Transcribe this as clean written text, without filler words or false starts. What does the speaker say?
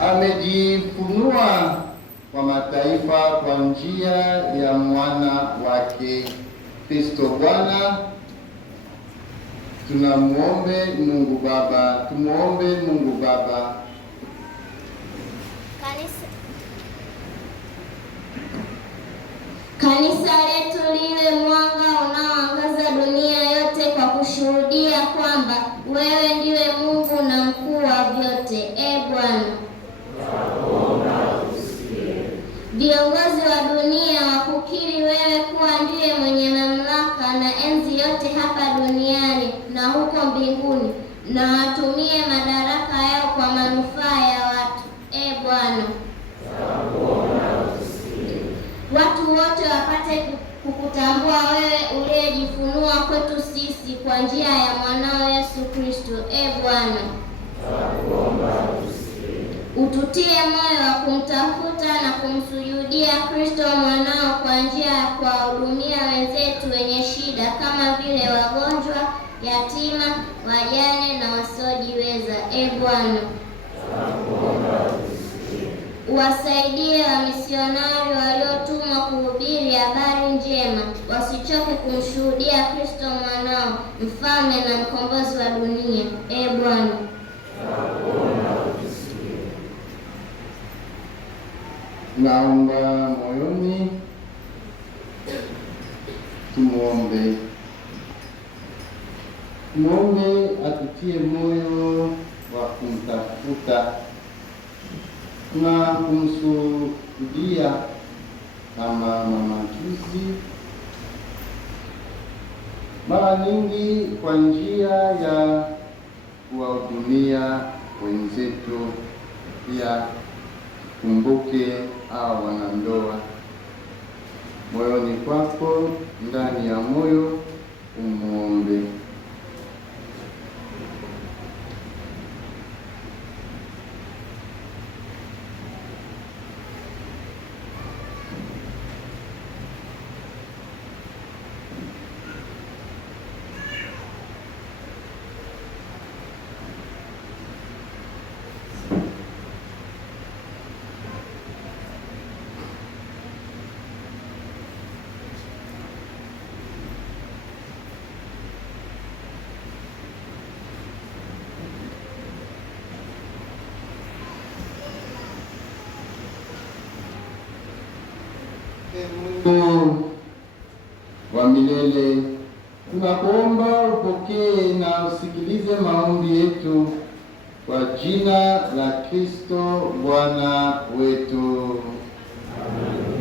amejifunua kwa mataifa kwa njia ya mwana wake Kristo Bwana. Tumuombe Mungu Baba. Kanisa letu liwe mwanga unaoangaza dunia yote kwa kushuhudia kwamba wewe ndiwe Mungu na mkuu wa vyote. Bwana, viongozi wa dunia wakukiri wewe kuwa ndiye mwenye mamlaka na enzi yote hapa duniani na huko mbinguni, na watumie madaraka yao kwa manufaa ya watu. Bwana, watu wote wapate kukutambua wewe uliyejifunua kwetu sisi kwa njia ya mwanao Yesu Kristo. Bwana, ututie moyo wa kumtafuta na kumsujudia Kristo mwanao kwa njia ya kuwahudumia wenzetu wenye shida kama vile wagonjwa, yatima, wajane na wasiojiweza. Bwana, uwasaidie wamisionari waliotumwa kuhubiri habari njema, wasichoke kumshuhudia Kristo mwanao, mfalme na mkombozi wa dunia. Bwana, naomba moyoni. Tumuombe atutie moyo wa kumtafuta na kumsujudia kama mamajusi, mara nyingi kwa njia ya kuwahudumia wenzetu. Pia kumbuke hao wanandoa moyoni kwako, ndani ya moyo umuombe. Mungu wa milele, tunakuomba upokee na usikilize maombi yetu kwa jina la Kristo Bwana wetu. Amen.